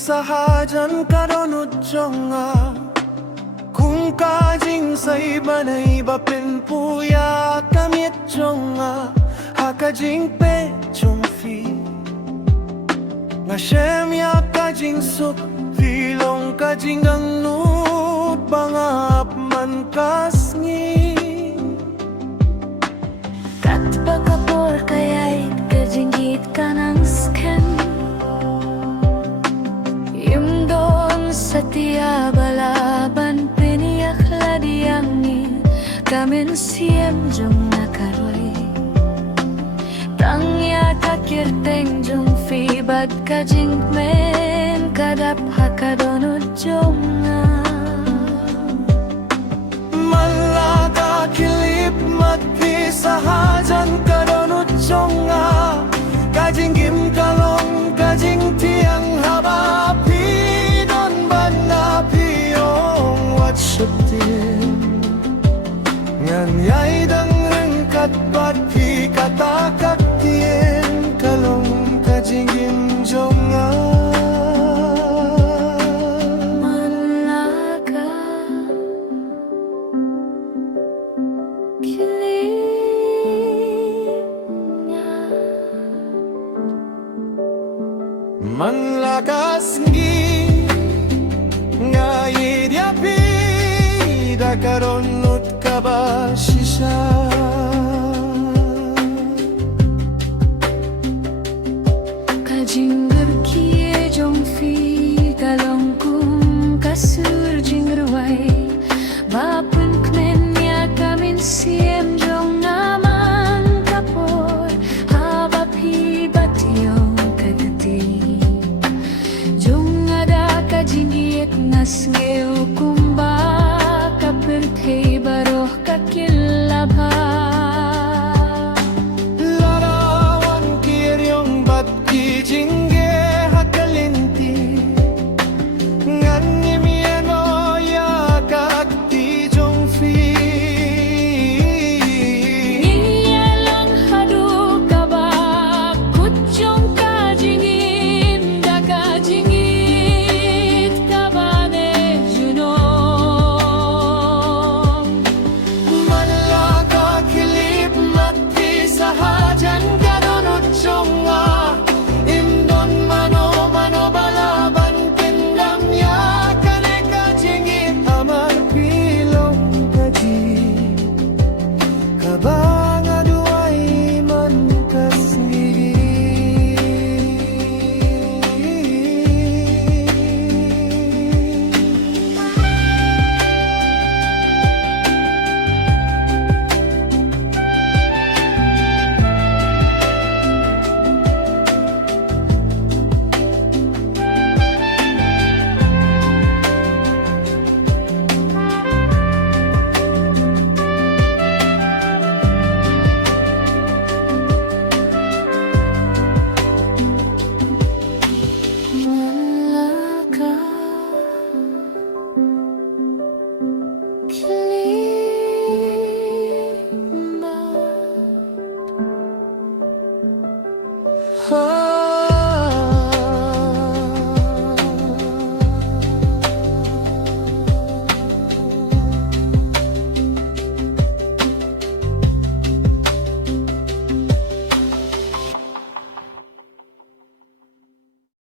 sahajan karonut jonga kung kajing sa iba na iba pinpuya kamit jonga hakajing pe jong fi nga shem ya kajing suk filong kajing ang nut bangap man kasngi kat bakapor kayait kajingit kanang skhem imdon setia balaban piniak ladiangi kamin siem jong nakaroi tangya kakirteng jong fi bad kajing men kadap hakadonut jonga Mala Ka Khyllipmat pi sahajan karonut jonga kajingim kalong kajing tiang haba pi don bana piyong wat sutin ngan yai dang rengkat bat pi katakat tien kalong kajingim jonga Manlakas ngi ngaid ya pi da karonut kaba shisha kajingger kie jong fi kalong kum kasur jingrwai bapun kren ya kamin siem jong naman kapor haba pi batiyong kagati jong ada kajingeit nasnge